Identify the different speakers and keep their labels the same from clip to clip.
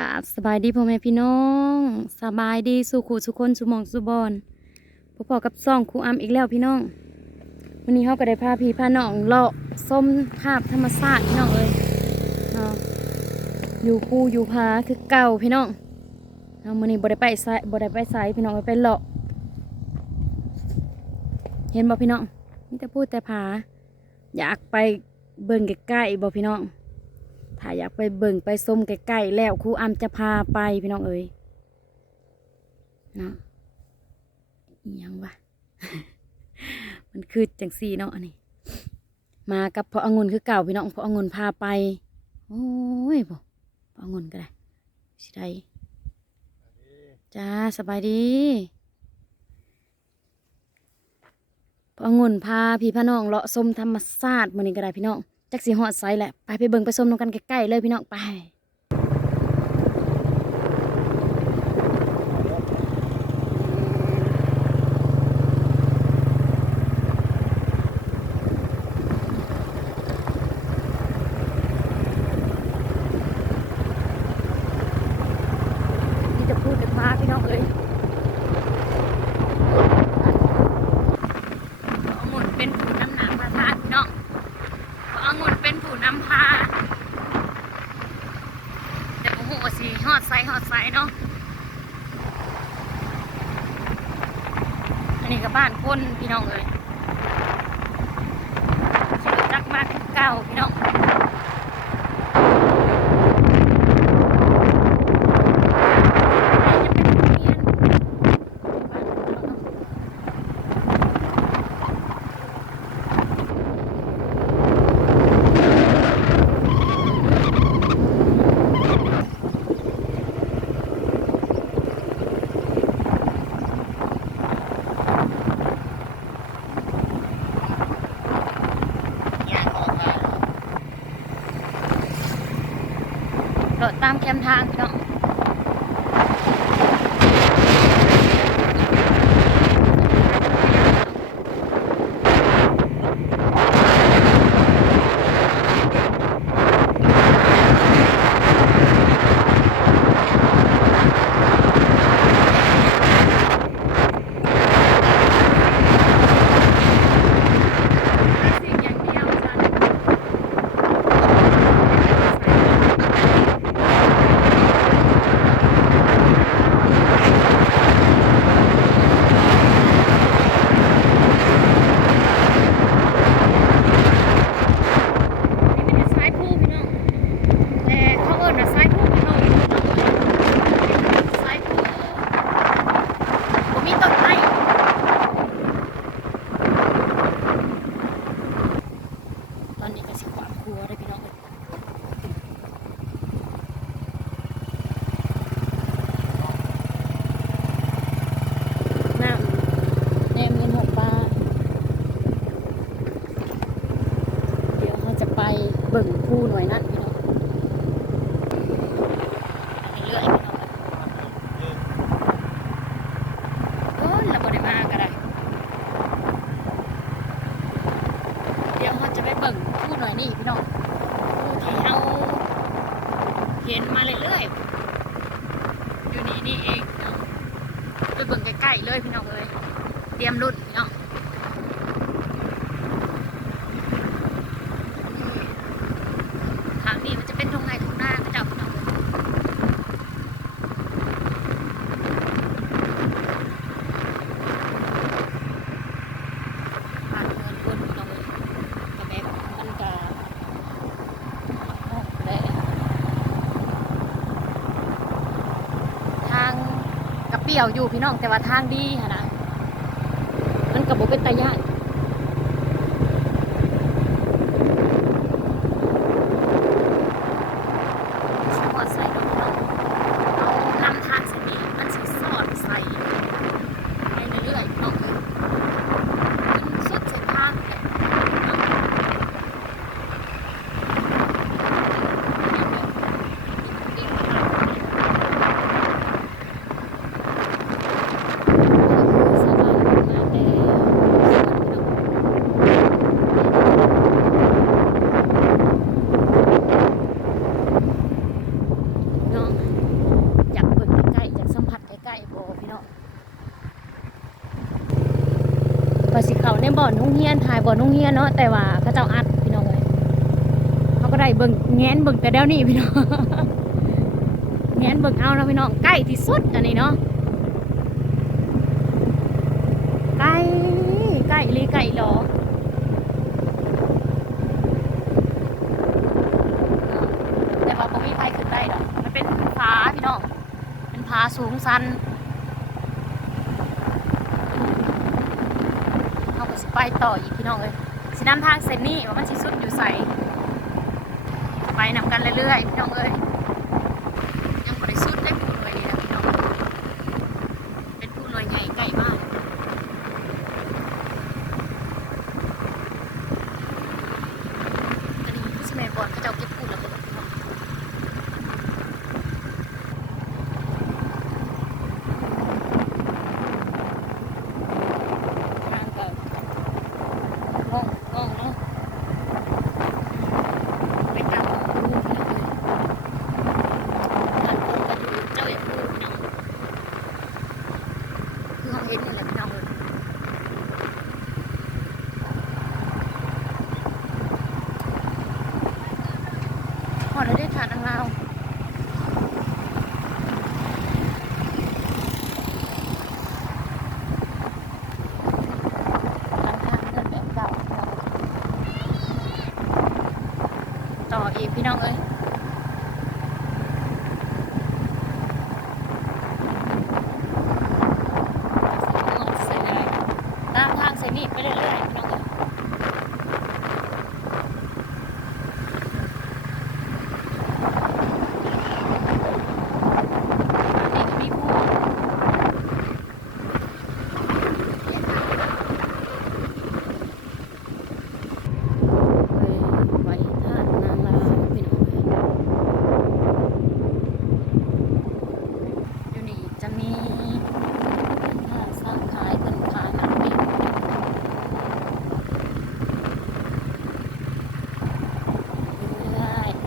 Speaker 1: กราบสบายดีพ่อแม่พี่น้องสบายดีสู่ขู่สุคนสุมองสุบอนพอๆกับซ่องครูอัมอีกแล้วพี่น้อง วันนี้เขาก็ได้พาพี่พาน้องเลาะส้มภาพธรรมศาสตร์พี่น้องเอ้ยเนาะอยู่คู่อยู่พาคือเก่าพี่น้องเอามื้อนี้บ่ได้ไปไสบ่ได้ไปไสพี่น้องไปเลาะ เห็นบ่พี่น้องมีแต่พูดแต่ผาอยากไปเบิ่งใกล้ๆบ่พี่น้อง ถ้าอยากไปเบิ่งไปส้มใกล้ๆแล้วครูอำจะพาไปพี่น้องเอ๋ยเนาะยังวะมันคือจังซี่เนาะอันนี้ มากับพ่อองุ่นคือเก่าพี่น้องพ่อองุ่นพาไป โอ้ยพ่อพอองุ่นก็ได้สิได้จ้าสบายดีพ่อองุ่นพาพี่พาน้องเลาะส้มธรรมศาสตร์มื้อนี้ก็ได้พี่น้อง จักสีหอดไซแหละ ไปไปเบิ่งไปส้มนำกันใกล้ๆเลยพี่น้องไป ที่จะพูดกันมาพี่น้องเอ้ยองุ่นเป็นผู้นำหนาพาทานพี่น้อง เพราะองุ่นเป็นผู้นำพา แต่โอ้โหสิ หอดไซฮอดไซเนาะ อันนี้ก็บ้านคนพี่น้องเลยชื่อจักมากเก่าพี่น้องอันนี้จะเป็นโรงเรียนบ้านคนเนาะ โดดตามแคมทางพี่น้องอย่างเดียวจ้ะ นี่เป็นสายผู้พี่น้องแต่เขาเอิ้นว่าสายผู้พี่น้องสายผู้บ่มีต้นไม้ต อนนี้ก็สิขวางครัวได้พี่น้องเน้ำแนมเงินหกบาทเดี๋ยวเราจะไปเบิ่งผู้หน่วยนั่นพี่น้องเรื่อยๆพี่น้องโอ้ยเราบ่ได้มาก็ได้ เดี๋ยวเราจะไปเบิ่งผู้หน่วยนี่พี่น้องผู้ที่เราเห็นมาเรื่อยๆ อยู่นี่นี่เองเนาะไปเบิ่งใกล้ๆเลยพี่น้องเลยเตรียมรุ่นพี่น้อง ทางนี้มันจะเป็นทงไงทงหน้ากระจับพี่น้องผ่านเงินคนพี่น้องเลยกระแบกมันกะออกได้ทาง กับเปี่ยวอยู่พี่น้องแต่ว่าทางดีค่ะนะมันกระโบเป็นตะย่าน สอดใส่ลงไปเอานำทางเสนีมันสิสอดใส่ไปเรื่อยๆเนาะมันสุดเส้นทางเลยเนาะสบายมากเลย บ่ อนนุ่งเฮียนถ่ายบ่อนนุ่งเฮียนเนาะแต่ว่าเขาเจ้าอัดพี่น้องเลยเขาก็ได้เบิ่งแงนเบิ่งแต่เดี๋ยวนี้พี่น้องแงนเบิ่งเอาเนาะพี่น้องใกล้ที่สุดอันนี้เนาะใกล้ใกล้อีหลีใกล้หรอแต่ว่าบ่มีใครขึ้นได้ดอกมันเป็นผาพี่น้องเป็นผาสูงชัน เอาก็สิ ไปต่ออีกพี่น้องเลยสินำทางเซนนี่ว่ามันชิสุดอยู่ใสไปนำกันเรื่อยๆพี่น้องเลยยังบ่ได้สุดได้พูดเลยนี่นะพี่น้องเป็นผู้หน่วยใหญ่ใกล้มากอันนี้คือสมัยก่อนเขาเจ้าเก็บพูดแล้วก็พี่น้องทางก็งงงงเนาะไปตามดูพี่น้องเอ้ย การพูดกันอยู่เจ้าอย่าพูดพี่น้องคือ เห็นนี่แหละพี่น้องเลยพอเราได้ทานทางเราวทางทางเดินแบบเก่าต่ออีกพี่น้องเอ้ย ตามทางเซนีไปเรื่อยๆพี่น้องเอ้ยอันนี้ก็มีผู้ไปไว้ท่านนางลาวพี่น้องเอ้ยอยู่นี่จะมีท่าสร้างขายเป็นขายหนังปิ้งเรื่อยๆ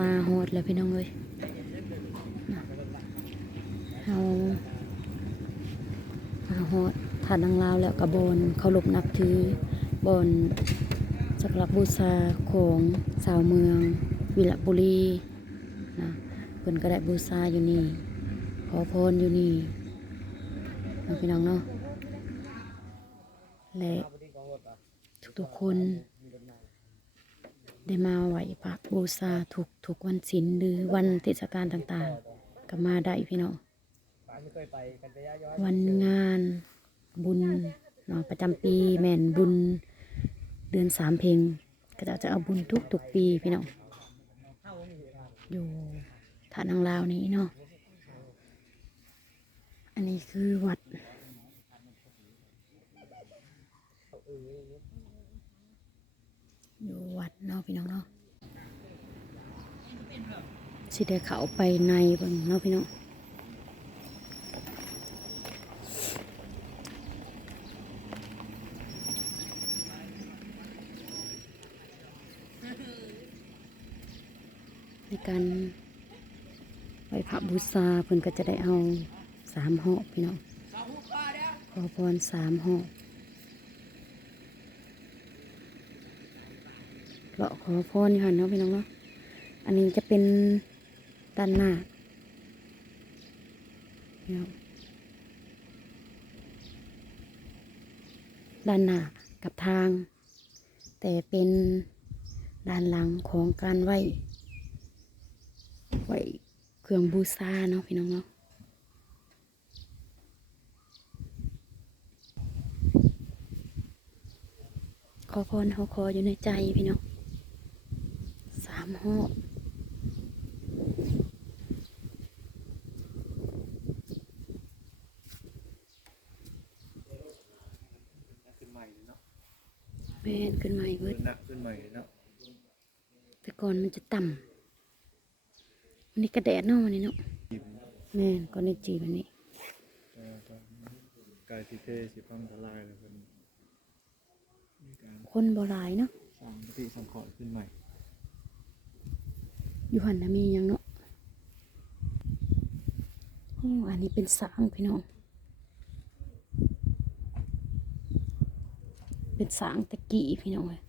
Speaker 1: มาโหดแล้วพี่น้องเอ้ยเอามาโหดถาดดังลาวแล้วกระบนเขาหลบนับถือบนสักการะบูชาของสาวเมือง วิระบุรีนะเพิ่นก็ได้บูชาอยู่นี่ ขอพรอยู่นี่นะพี่น้องเนาะและทุกๆคน ได้มาไหวพระบูชาทุกทุกวันศีลหรือวันเทศกาลต่างๆ ก็มาได้พี่น้องวันงานบุญเนาะประจำปีแม่นบุญเดือนสามเพลงก็จะจะเอาบุญทุกทุกปีพี่น้องอยู่ฐานางลาวนี้เนาะอันนี้คือวัด อยู่วัดเนาะพี่น้องเนาะสิได้เขาไปในบิ่งเนาะพี่น้องในการไหวพระบูชาเพิ่อนก็จะได้เอาสามหอกพี่น้องขอพรสามหอก เลาะขอพรอยู่หันเนาะพี่น้องเนาะ อันนี้จะเป็นด้านหน้าด้านหน้ากับทาง แต่เป็นด้านหลังของการไหวไหวเครื่องบูชาเนาะพี่น้องเนาะขอพรขอขออยู่ในใจพี่น้องามหอก
Speaker 2: ขึ้นใหม่เลยเนาะ
Speaker 1: แม่นขึ้นมาอีกเบิด
Speaker 2: ขึ้นหนักขึ้นใหม่เลยเนาะ
Speaker 1: แต่ก่อนมันจะต่ำวันนี้กระแดดเนาะวันนี้เนาะ
Speaker 2: หิม
Speaker 1: แม่นก็ในจีแบบนี้
Speaker 2: แต่ว่าตอนกายที่เทสิพังทลายเลยเป็นมีการ
Speaker 1: คนบ่หลายเนาะ
Speaker 2: สร้างปฏิสังขรณ์ขึ้นใหม่
Speaker 1: อยู่หันนะมียังเนาะโอ้อันนี้เป็นสางพี่น้อง เป็นสางตะกี้พี่น้องเอ้ย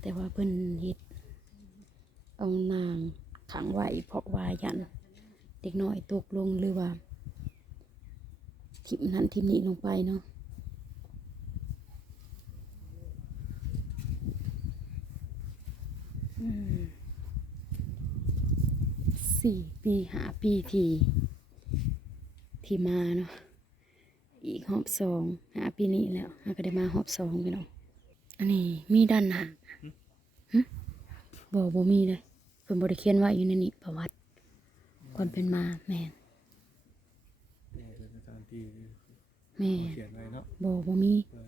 Speaker 1: แต่ว่าเพิ่นเฮ็ดเอานางขังไว้เพราะว่ายัน เด็กน้อยตกลงหรือว่าทิมนั้นทิมนี้ลงไปเนาะอืม สี่ปีหาปีทีที่มาเนาะอีกหอบสองหาปีนี้แล้วหาก็ได้มาหอบสองพี่น้องอันนี้มีด้านหน้าหึบ่บ่มีเลยเพิ่นบ่ได้เขียนไว้อยู่ในนี้ประวัติก่อนเป็นมาแม่น
Speaker 2: เป็นสถานที่ที่
Speaker 1: แม่น
Speaker 2: เขียนไว้เนาะ
Speaker 1: บ่บ่มี
Speaker 2: เพื่อให้คน